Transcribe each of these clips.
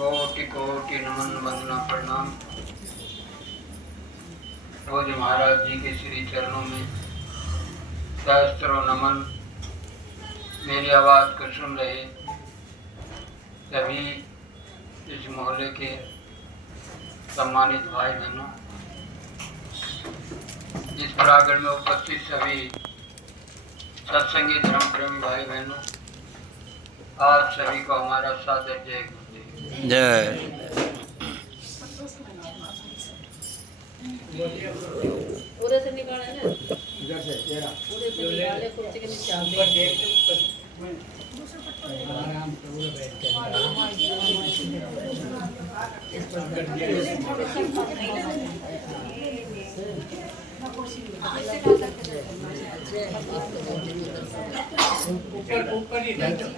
कोटि कोटि नमन वंदना प्रणाम। रोज महाराज जी के श्री चरणों में सहस्त्रों नमन। मेरी आवाज़ को सुन रहे सभी इस मोहल्ले के सम्मानित भाई बहनों, इस प्रांगण में उपस्थित सभी सत्संगी धर्म प्रेमी भाई बहनों, आप सभी को हमारा सादर जय गुरुदेव। जय। पूरे से निकाले ना, इधर से तेरा पूरे से निकाले, कुर्सी के नीचे ऊपर देख के ऊपर आराम से पूरा बैठ के इस पर कर दिया। ऊपर ऊपर ही बैठो।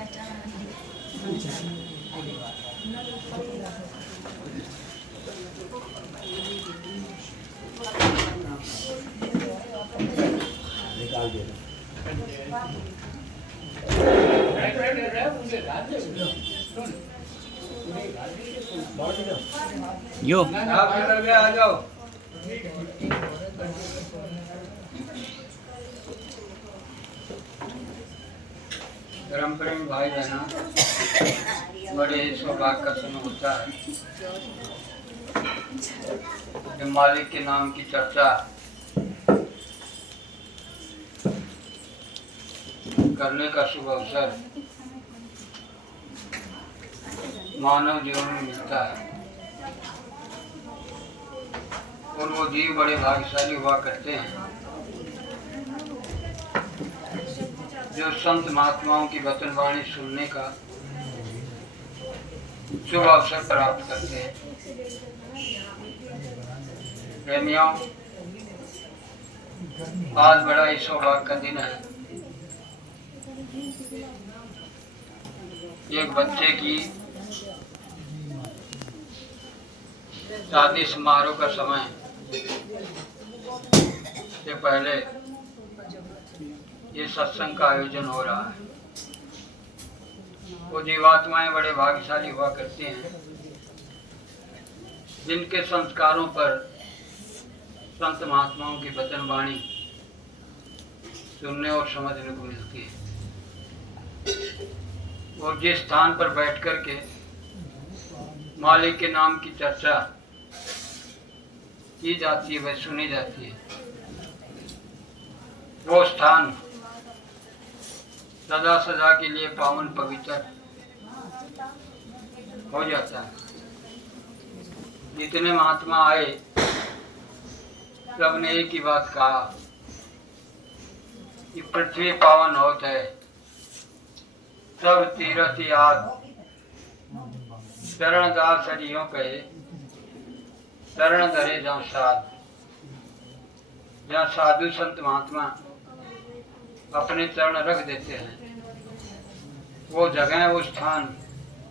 यो आप निकल के आ जाओ। धर्म प्रेमी भाई बहनों, बड़े सौभाग्य का समय होता है जब मालिक के नाम की चर्चा करने का शुभ अवसर मानव जीवन में मिलता है। और वो जीव बड़े भाग्यशाली हुआ करते हैं जो संत महात्माओं की वचन वाणी सुनने का शुभ अवसर प्राप्त करते हैं। प्रेमियों, आज बड़ा ही सौभाग्य का दिन है। एक बच्चे की शादी समारोह का समय से पहले ये सत्संग का आयोजन हो रहा है। वो जीवात्माएं बड़े भाग्यशाली हुआ करते हैं जिनके संस्कारों पर संत महात्माओं की वचन वाणी सुनने और समझने को मिलती है। और जिस स्थान पर बैठ कर के मालिक के नाम की चर्चा की जाती है, वह सुनी जाती है, वो स्थान सदा सदा के लिए पावन पवित्र हो जाता है। जितने महात्मा आए सब ने एक ही बात कहा कि पृथ्वी पावन होत है, सब तीरथ याद शरण दास हरियों कहे, शरण धरे जहाँ साध। जहाँ साधु संत महात्मा अपने चरण रख देते हैं, वो जगह, वो स्थान,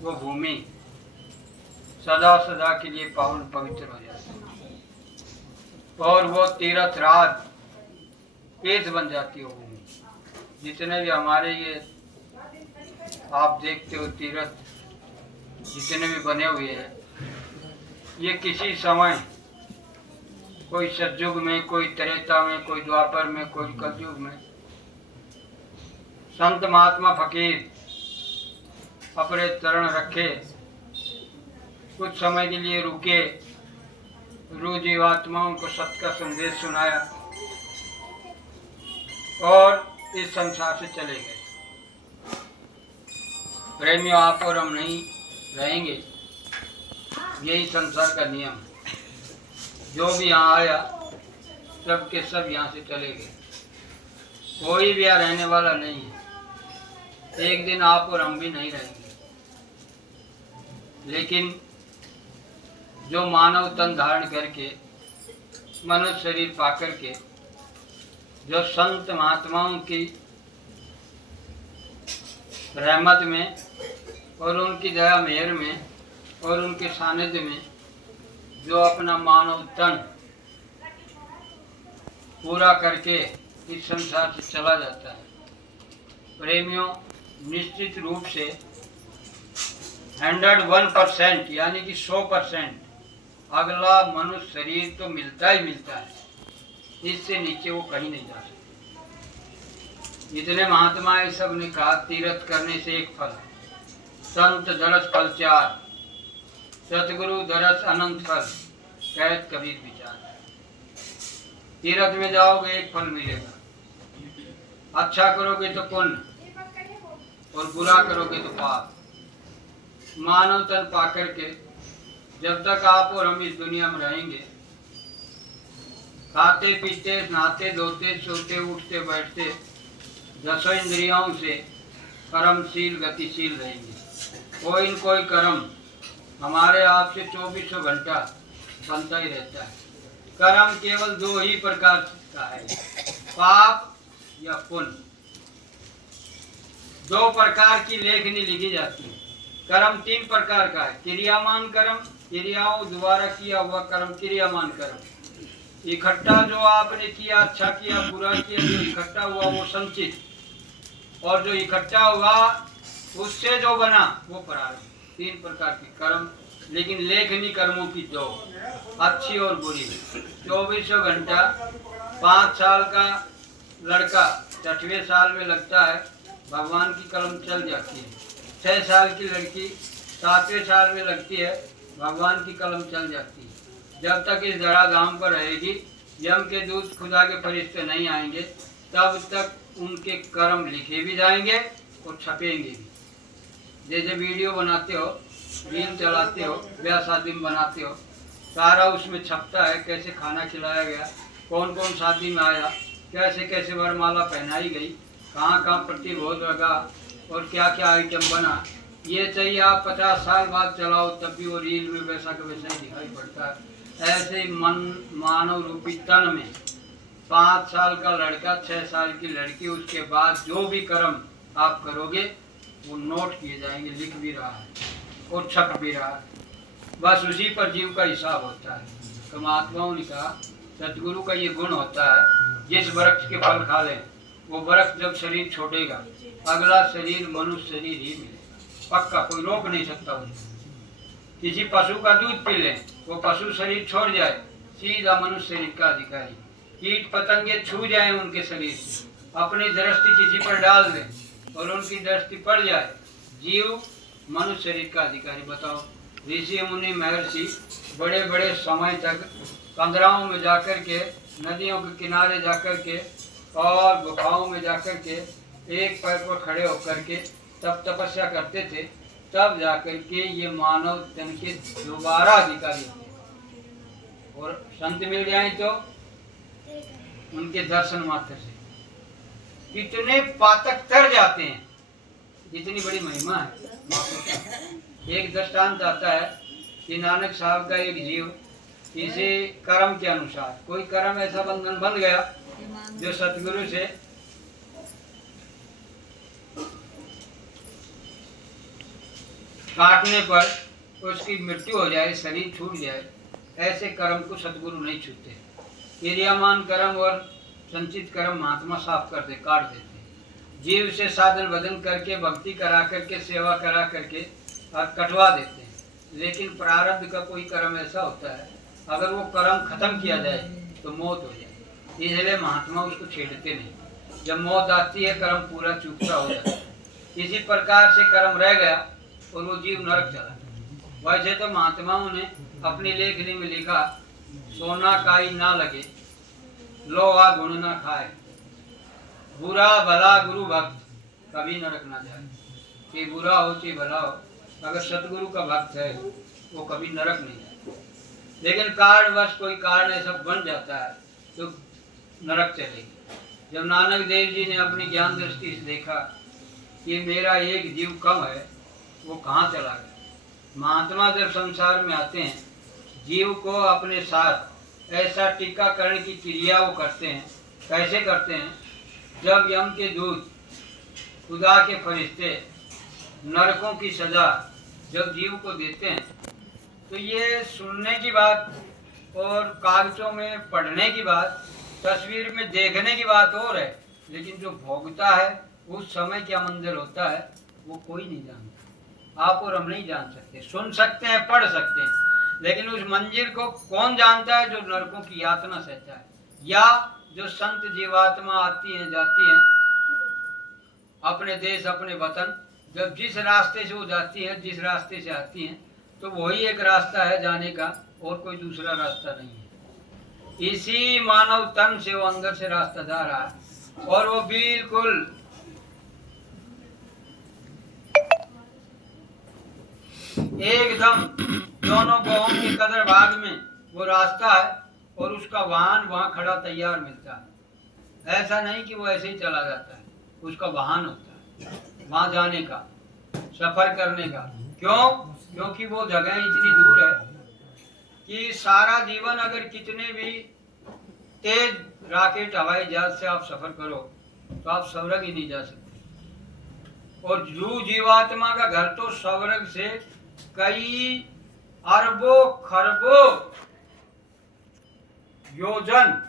वो भूमि सदा सदा के लिए पावन पवित्र हो जाती है। और वो तीर्थ राज पेश बन जाती है वो भूमि। जितने भी हमारे ये आप देखते हो तीर्थ जितने भी बने हुए हैं, ये किसी समय कोई सतयुग में, कोई त्रेता में, कोई द्वापर में, कोई कलयुग में संत महात्मा फकीर अपने चरण रखे, कुछ समय के लिए रुके, रोज जीवात्माओं को सत्य का संदेश सुनाया और इस संसार से चले गए। प्रेमियों, आप और हम नहीं रहेंगे, यही संसार का नियम है। जो भी यहाँ आया सब के सब यहाँ से चले गए, कोई भी यहाँ रहने वाला नहीं है। एक दिन आप और हम भी नहीं रहेंगे, लेकिन जो मानव तन धारण करके, मनुष्य शरीर पाकर के, जो संत महात्माओं की रहमत में और उनकी दया मेहर में और उनके सानिध्य में जो अपना मानव तन पूरा करके इस संसार से चला जाता है। प्रेमियों, निश्चित रूप से 101% यानी कि 100% अगला मनुष्य शरीर तो मिलता ही मिलता है, इससे नीचे वो कहीं नहीं जा सकता। जितने महात्माएं सब ने कहा तीर्थ करने से एक फल, संत दरस फल 4, सतगुरु दरस अनंत फल, कहत कबीर विचार। तीर्थ में जाओगे एक फल मिलेगा, अच्छा करोगे तो पुण्य और बुरा करोगे तो पाप। मानव तन पाकर के जब तक आप और हम इस दुनिया में रहेंगे, खाते पीते नहाते धोते सोते उठते बैठते 10 इंद्रियों से कर्मशील गतिशील रहेंगे। कोई न कोई कर्म हमारे आप से 24 घंटा बनता ही रहता है। कर्म केवल 2 ही प्रकार का है, पाप या पुण्य। 2 प्रकार की लेखनी लिखी जाती है। कर्म 3 प्रकार का है, क्रियामान कर्म, क्रियाओं द्वारा किया हुआ कर्म क्रियामान कर्म। इकट्ठा जो आपने किया, अच्छा किया बुरा किया, जो इकट्ठा हुआ वो संचित, और जो इकट्ठा हुआ उससे जो बना वो प्रारब्ध। 3 प्रकार के कर्म, लेकिन लेखनी कर्मों की 2, अच्छी और बुरी। 24 घंटा 5 साल का लड़का 6वें साल में लगता है, भगवान की कलम चल जाती है। 6 साल की लड़की 7वें साल में लगती है, भगवान की कलम चल जाती है। जब तक इस धरा धाम पर रहेगी, यम के दूत खुदा के फरिश्ते नहीं आएंगे, तब तक उनके कर्म लिखे भी जाएंगे और छपेंगे भी। जैसे वीडियो बनाते हो, रील चलाते हो, ब्याह शादी में बनाते हो, सारा उसमें छपता है, कैसे खाना खिलाया गया, कौन कौन शादी में आया, कैसे कैसे वरमाला पहनाई गई, कहाँ कहाँ प्रतिभोज लगा और क्या क्या आइटम बना। ये चाहिए आप 50 साल बाद चलाओ तब भी वो रील में वैसा का वैसा ही दिखाई पड़ता है। ऐसे मन मानव रूपी तन में 5 साल का लड़का 6 साल की लड़की, उसके बाद जो भी कर्म आप करोगे वो नोट किए जाएंगे, लिख भी रहा है और छप भी रहा है। बस उसी पर जीव का हिसाब होता है। तो महात्माओं ने कहा सतगुरु का ये गुण होता है, जिस वृक्ष के फल खा लें वो वृक्ष जब शरीर छोड़ेगा अगला शरीर मनुष्य शरीर ही मिलेगा, पक्का, कोई रोक नहीं सकता उसे। किसी पशु का दूध पी लें, वो पशु शरीर छोड़ जाए सीधा मनुष्य शरीर का अधिकारी। कीट पतंगे छू जाए उनके शरीर से, अपनी दृष्टि किसी पर डाल दें और उनकी दृष्टि पड़ जाए, जीव मनुष्य शरीर का अधिकारी। बताओ, ऋषि मुनि महर्षि बड़े बड़े समय तक कंदराओं में जाकर के, नदियों के किनारे जाकर के और गुफाओं में जाकर के एक पैर पर खड़े होकर के तब तपस्या करते थे, तब जाकर के ये मानव तन के दोबारा अधिकारी होते। और संत मिल जाए तो उनके दर्शन मात्र से कितने पातक तर जाते हैं, इतनी बड़ी महिमा है। एक दृष्टांत आता है कि नानक साहब का एक जीव किसी कर्म के अनुसार, कोई कर्म ऐसा बंधन बन गया जो सतगुरु से काटने पर उसकी मृत्यु हो जाए, शरीर छूट जाए, ऐसे कर्म को सतगुरु नहीं छूते। क्रियामान कर्म और संचित कर्म महात्मा साफ करते, काट देते। जीव से साधन बदन करके भक्ति करा करके सेवा करा करके और कटवा देते हैं। लेकिन प्रारब्ध का कोई कर्म ऐसा होता है, अगर वो कर्म खत्म किया जाए तो मौत हो जाए, इसलिए महात्मा उसको छेड़ते नहीं। जब मौत आती है कर्म पूरा चूकता हो जाता है। इसी प्रकार से कर्म रह गया और वो जीव नरक चला। वैसे तो महात्माओं ने अपनी लेखनी में लिखा, सोना काई ना लगे, लोहा गुण ना खाए, बुरा भला गुरु भक्त कभी नरक ना जाए। कि बुरा हो चाहे भला हो, अगर सतगुरु का भक्त है वो कभी नरक नहीं जाए। लेकिन कारणवश कोई कारण ऐसा बन जाता है तो नरक चलेगी। जब नानक देव जी ने अपनी ज्ञान दृष्टि से देखा कि मेरा एक जीव कम है, वो कहाँ चला गया। महात्मा जब संसार में आते हैं, जीव को अपने साथ ऐसा टीकाकरण की क्रिया वो करते हैं। कैसे करते हैं? जब यम के दूत, खुदा के फरिश्ते नरकों की सजा जब जीव को देते हैं, तो ये सुनने की बात और कागजों में पढ़ने की बात, तस्वीर में देखने की बात और है, लेकिन जो भोगता है उस समय क्या मंजर होता है वो कोई नहीं जानता। आप और हम नहीं जान सकते। सुन सकते हैं, पढ़ सकते हैं, लेकिन उस मंजिल को कौन जानता है? जो नरकों की यातना सहता है, या जो संत जीवात्मा आती हैं जाती हैं अपने देश अपने वतन, जब जिस रास्ते से वो जाती है, जिस रास्ते से आती हैं, तो वही एक रास्ता है जाने का, और कोई दूसरा रास्ता नहीं है। इसी मानव तन से वो अंदर से रास्ता जा रहा है, और वो बिल्कुल एकदम दोनों गांवों के कदर भाग में वो रास्ता है, और उसका वाहन वहां खड़ा तैयार मिलता है। ऐसा नहीं कि वो ऐसे ही चला जाता है, उसका वाहन होता है वहां जाने का, सफर करने का। क्यों? क्योंकि वो जगह इतनी दूर है कि सारा जीवन अगर कितने भी तेज रॉकेट हवाई जहाज से आप सफर करो तो आप स्वर्ग ही नहीं जा सकते। और रूह जीवात्मा का घर तो स्वर्ग से कई अरबों खरबों योजन,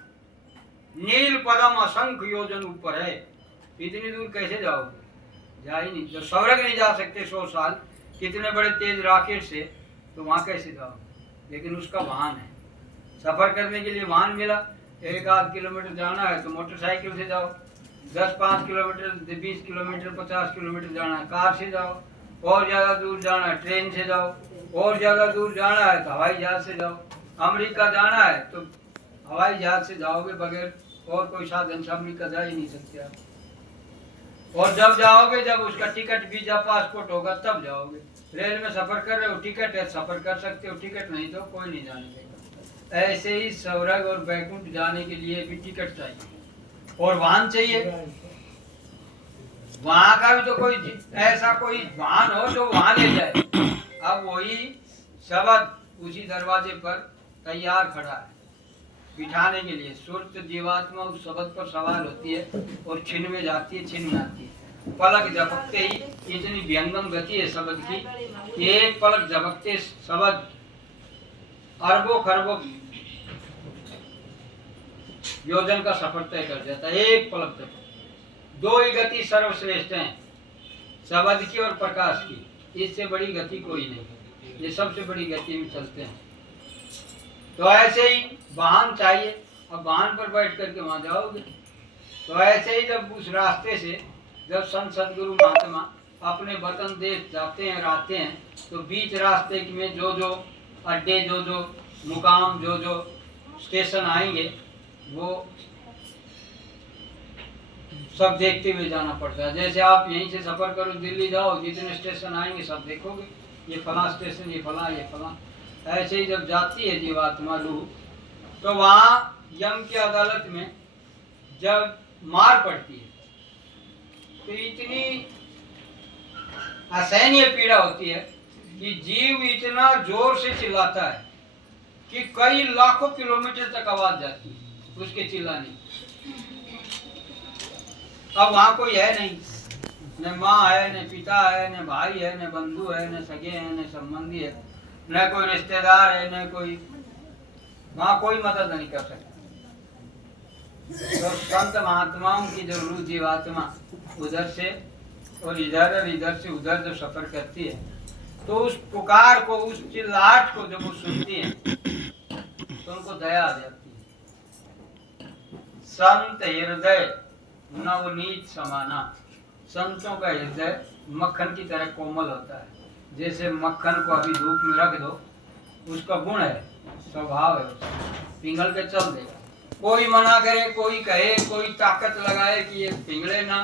नील पदम असंख्य योजन ऊपर है। इतनी दूर कैसे जाओगे? जा ही नहीं। जो स्वर्ग नहीं जा सकते 100 साल कितने बड़े तेज रॉकेट से, तो वहां कैसे जाओगे? लेकिन उसका वाहन है, सफर करने के लिए वाहन मिला। 1-8 किलोमीटर जाना है तो मोटरसाइकिल से जाओ, 10-5 किलोमीटर 20 किलोमीटर 50 किलोमीटर जाना है कार से जाओ, और ज्यादा दूर जाना है ट्रेन से जाओ, और ज्यादा दूर जाना है तो हवाई जहाज से जाओ। अमेरिका जाना है तो हवाई जहाज से जाओगे, बगैर और कोई साधन से अमेरिका जा ही नहीं सकते आप। और जब जाओगे, जब उसका टिकट वीजा पासपोर्ट होगा तब जाओगे। रेल में सफर कर रहे हो, टिकट है सफर कर सकते हो, टिकट नहीं तो कोई नहीं जाने देगा। ऐसे ही स्वर्ग और बैकुंठ जाने के लिए भी टिकट चाहिए और वाहन चाहिए। वहां का भी तो कोई ऐसा कोई वाहन हो जो वहां ले जाए। अब वही शब्द उसी दरवाजे पर तैयार खड़ा है बिठाने के लिए। सुरत जीवात्मा उस शब्द पर सवार होती है और छिन में जाती है, छिन में आती है। पलक झपकते ही इतनी व्यंगम गति है शब्द की कि एक पलक झपकते शब्द अरबों खरबों योजन का सफर तय कर जाता है एक पलक तक। दो ही गति सर्वश्रेष्ठ है, शब्द की और प्रकाश की। इससे बड़ी गति कोई नहीं, ये सबसे बड़ी गति में चलते हैं। तो ऐसे ही वाहन चाहिए, अब वाहन पर बैठ करके वहां जाओगे। तो ऐसे ही जब उस रास्ते से जब संत सदगुरु महात्मा अपने वतन देश जाते हैं और आते हैं, तो बीच रास्ते में जो जो अड्डे, जो जो मुकाम, जो जो स्टेशन आएंगे, वो सब देखते हुए जाना पड़ता है। जैसे आप यहीं से सफर करो, दिल्ली जाओ, जितने स्टेशन आएंगे सब देखोगे, ये फला स्टेशन, ये फला, ये फला। ऐसे ही जब जाती है जीवात्मा रूह, तो वहाँ यम की अदालत में जब मार पड़ती है तो इतनी असहनीय पीड़ा होती है कि जीव इतना जोर से चिल्लाता है कि कई लाखों किलोमीटर तक आवाज जाती है उसके चिल्लाने। अब वहां कोई है नहीं, न माँ है, न पिता है, न भाई है, न बंधु है, न सगे हैं, न संबंधी है, न कोई रिश्तेदार है, न कोई, वहां कोई मदद नहीं कर सकता। तो संत महात्माओं की जो रूह जीवात्मा उधर से और इधर से उधर जो सफर करती है, तो उस पुकार को, उस चिल्लाहट को जब वो सुनती है तो उनको दया आ जाती है। संत हृदय नवनीत समाना, संतों का हृदय मक्खन की तरह कोमल होता है। जैसे मक्खन को अभी धूप में रख दो, उसका गुण है, स्वभाव है, पिघल के चल देगा। कोई मना करे, कोई कहे, कोई ताकत लगाए कि ये पिघले ना,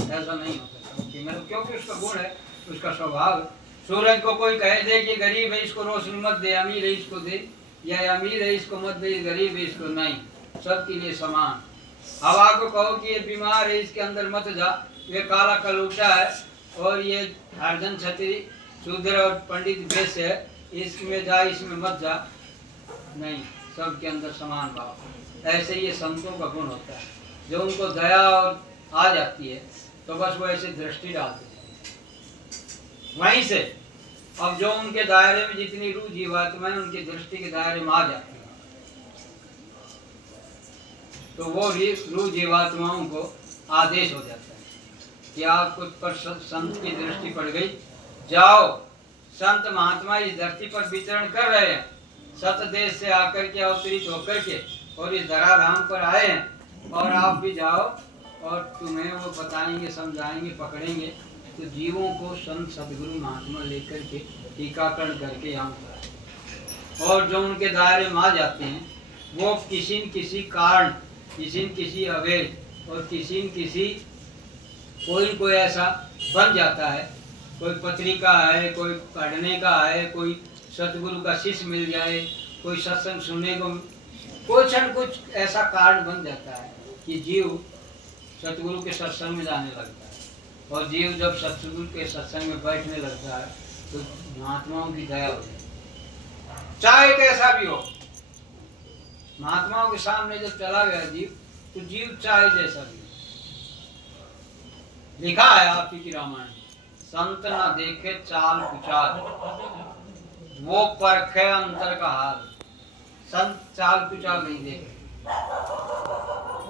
ऐसा नहीं हो सकता पिघल, क्योंकि उसका गुण है, उसका स्वभाव। सूरज को कोई कहे दे कि गरीब है इसको रोशनी मत दे, अमीर है इसको दे, या अमीर है इसको मत दे, गरीब है इसको नहीं, सबके लिए समान। हवा को कहो कि ये बीमार है इसके अंदर मत जा, ये काला कलूटा है और ये अर्जन छत्री शूद्र और पंडित वेश है, इसमें जा, इसमें मत जा, नहीं, सबके अंदर समान भाव। ऐसे ये संतों का गुण होता है, जो उनको दया और आ जाती है तो बस वो ऐसे दृष्टि डालते हैं वहीं से। अब जो उनके दायरे में जितनी रूह जीवात्माएं उनकी दृष्टि के दायरे में आ जाती है, तो वो रूह जीवात्माओं को आदेश हो जाता है कि आपको पर संत की दृष्टि पड़ गई, जाओ, संत महात्मा इस धरती पर विचरण कर रहे हैं, सत देश से आकर के अवतरित होकर के और इस धराधाम पर आए हैं, और आप भी जाओ और तुम्हें वो बताएंगे, समझाएंगे, पकड़ेंगे। तो जीवों को संत सदगुरु महात्मा लेकर के टीकाकरण करके यहाँ पर, और जो उनके दायरे में आ जाते हैं वो किसी न किसी कारण, किसी न किसी अवैध और किसी न किसी कोई ऐसा बन जाता है। कोई पत्रिका है, कोई पढ़ने का है, कोई सतगुरु का शिष्य मिल जाए, कोई सत्संग सुनने को, कुछ न कुछ ऐसा कारण बन जाता है कि जीव सतगुरु के सत्संग में जाने लगता है। और जीव जब सतगुरु के सत्संग में बैठने लगता है तो महात्माओं की दया होती है, चाहे कैसा भी हो। महात्माओं के सामने जब चला गया जीव, तो जीव चाहे जैसा भी हो। लिखा है आपकी की रामायण, संत न देखे चाल पुचाल, वो परखे अंतर का हाल। संत चाल पुचाल नहीं देखे,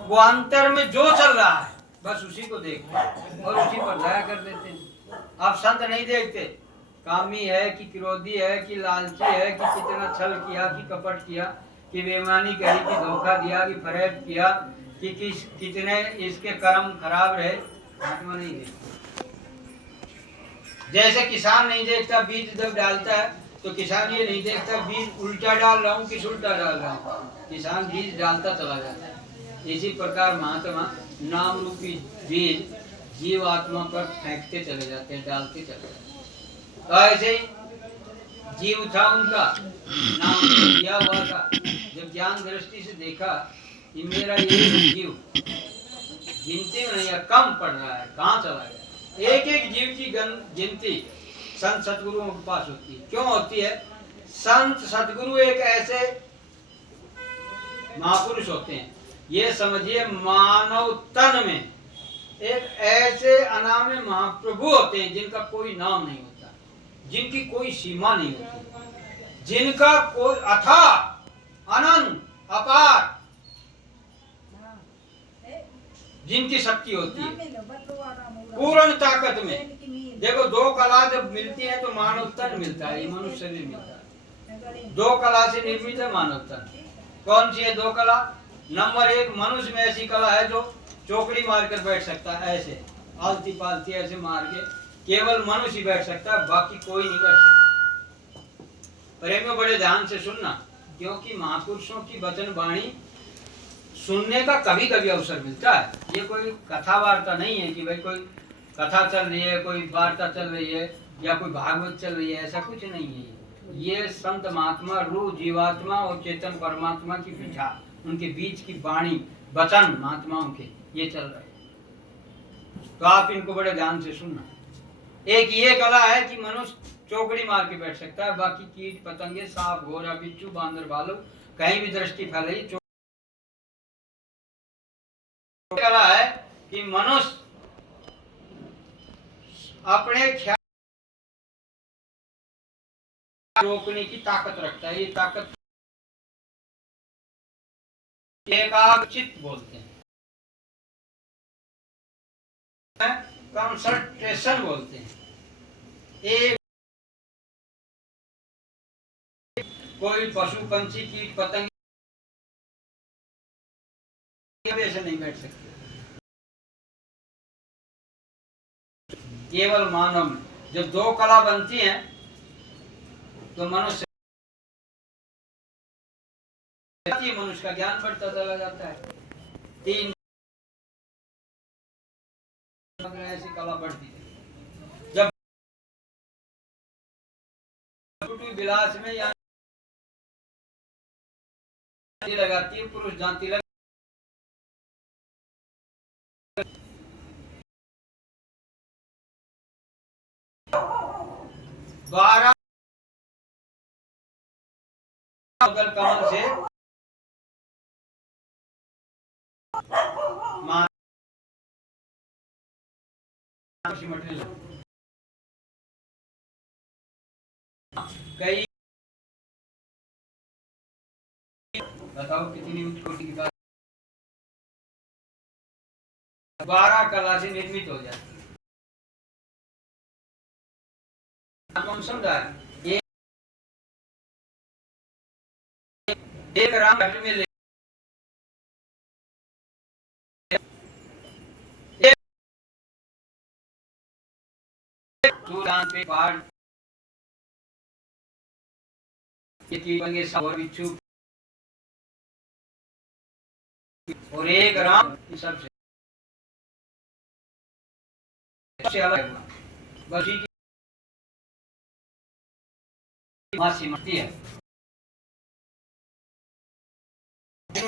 वो अंतर में जो चल रहा है बस उसी को देखते हैं और उसी पर दया कर देते हैं। अब संत नहीं देखते, कामी है कि क्रोधी है कि लालची है कि कितना छल किया कि कपट किया कि बेईमानी करी कि धोखा दिया कि फरेब किया कि कितने इसके कर्म खराब रहे, आत्मा नहीं देखता। जैसे किसान नहीं देखता बीज जब डालता है, तो किसान ये नहीं देखता बीज उल्टा डाल रहा हूँ कि उल्टा डाल रहा हूँ, किसान बीज डालता चला जाता है। इसी प्रकार महात्मा नाम रूपी बीज जीव आत्मा पर फेंकते चले जाते हैं, डालते चले जाते हैं। तो ऐसे ही जीव था, उनका नाम दिया हुआ था। जब ज्ञान दृष्टि से देखा कि मेरा ये जीव गिनती में नहीं, कम पड़ रहा है, कहाँ चला गया। एक एक जीव की गिनती संत सतगुरुओं के पास होती है। क्यों होती है? संत सतगुरु एक ऐसे महापुरुष होते हैं, ये समझिए मानव तन में एक ऐसे अनामे महाप्रभु होते हैं जिनका कोई नाम नहीं होता, जिनकी कोई सीमा नहीं होती, जिनका कोई अथाह अनंत अपार जिनकी शक्ति होती है पूर्ण ताकत में। देखो, दो कला जब मिलती है तो मानव तन मिलता है, ये मनुष्य शरीर मिलता है। दो कला से निर्मित है मानव तन। कौन सी है दो कला? नंबर एक, मनुष्य में ऐसी कला है जो चौकड़ी मारकर बैठ सकता है, ऐसे आलती पालती ऐसे मार के केवल मनुष्य ही बैठ सकता है, बाकी कोई नहीं बैठ सकता। प्रेमियों, बड़े ध्यान से सुनना, क्योंकि महापुरुषों की वचन वाणी सुनने का कभी कभी अवसर मिलता है। ये कोई कथा वार्ता नहीं है कि भाई कोई कथा चल रही है, कोई वार्ता चल रही है या कोई भागवत चल रही है, ऐसा कुछ नहीं है। ये संत महात्मा रूह जीवात्मा और चेतन परमात्मा की विचार, उनके बीच की वाणी वचन महात्माओं के ये चल रहे हैं। तो आप इनको बड़े ध्यान से सुनना। एक ये कला है कि मनुष्य चौकड़ी मार के बैठ सकता है, बाकी कीट पतंगे सांप घोड़ा बिच्छू बांदर भालू कहीं भी दृष्टि फैलाई। कला है कि मनुष्य अपने ख्याल रोकने की ताकत रखता है। ये ताकत एकाग्रचित्त बोलते हैं, कंसंट्रेशन बोलते हैं। एक कोई पशु पंछी कीट पतंग ऐसे नहीं बैठ सकते, केवल मानव में। जब दो कला बनती हैं तो मनुष्य का ज्ञान बढ़ता चला जाता है। तीन ऐसी कला बढ़ती है। जब विलास में या लगाती है, पुरुष जाति लगा 12 कमल से कई बताओ कितनी उच्च कोटि की बात। 12 कला से निर्मित हो जाती है। हम समझाए एक राम घट में ले तू दान पे पहाड़ ये की बंगे और बिच्छू और एक राम सबसे अलग बस ही मासी मरती है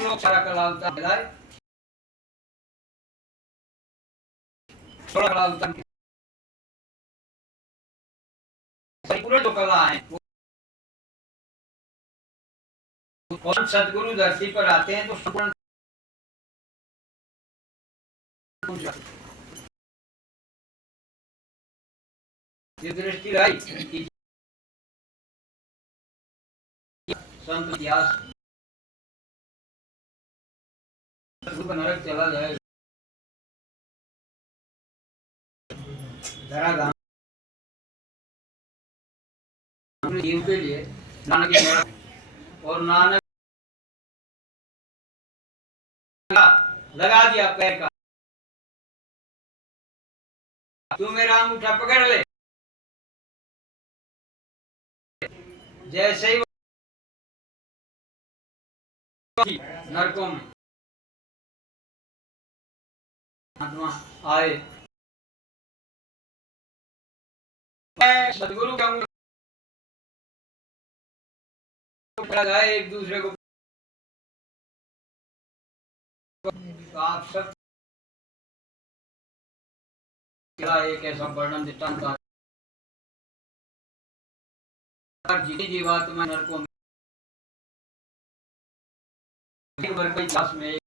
लोग सारा कला होता है थोड़ा कला होता है पूरा जो कला है कौन सदगुरु धरती पर आते हैं तो संपूर्ण ये दृष्टि रही संत इतिहास नरक चला जाए धरा गांव जीव के लिए नानक और नानक लगा दिया पैर का तू मेरा अंगूठा पकड़ ले जैसे ही नरकों में आत्मा आए सदगुरु का लगाए एक दूसरे को आप सब एक ऐसा वर्णन दृष्टांत जितनी जीवात्मा नरकों में